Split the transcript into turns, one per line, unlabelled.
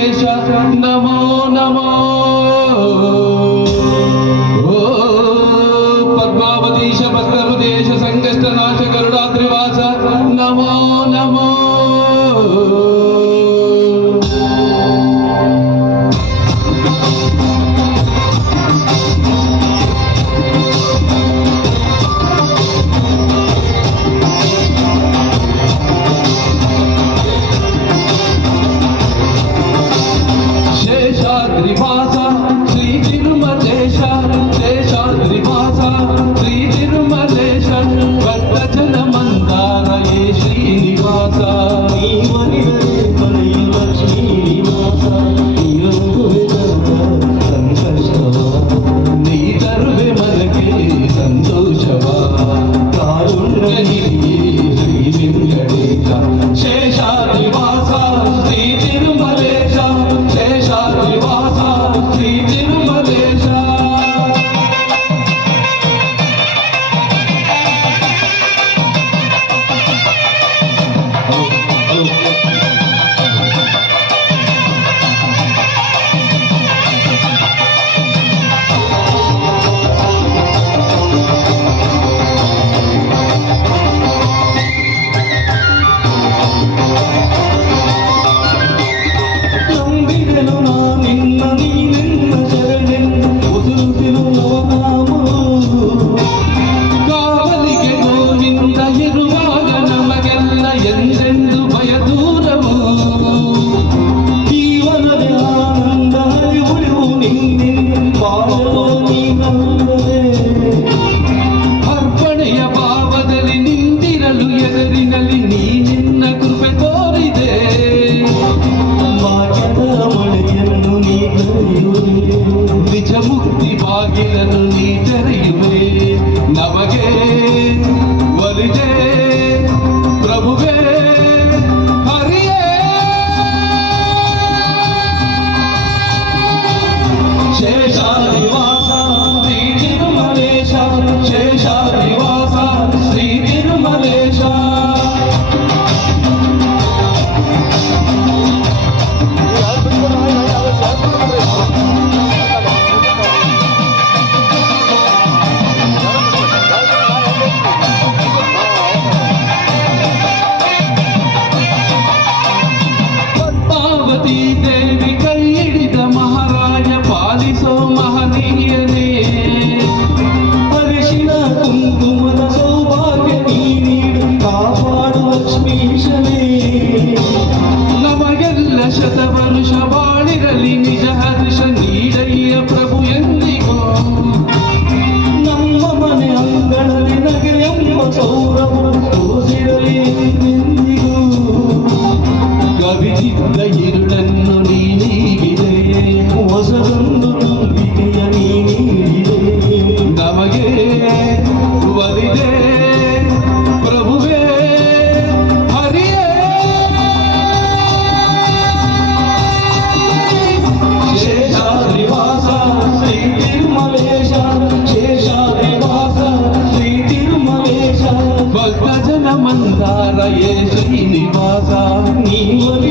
Suresh Namo నిజముక్తి బాగిలను నీ తెరయ ಸಿದ್ಧ ಎರಡನ್ನು ನೀ ನೀಗಿದೆ
ಹೊಸದೊಂದು ನಂಬಿಕೆಯ ನೀ ನೀಡಿದೆ
ನಮಗೆ ಬರಿದೆ ಪ್ರಭುವೇ ಹರಿಯೇ
ಶೇಷಾದ್ರಿವಾಸ ಶ್ರೀ ತಿರುಮಲೇಶ ಶೇಷಾದ್ರಿವಾಸ ಶ್ರೀ ತಿರುಮಲೇಶ
ಭಕ್ತ ಜನ ಮಂದಾರ ಶ್ರೀನಿವಾಸ ನೀವೇ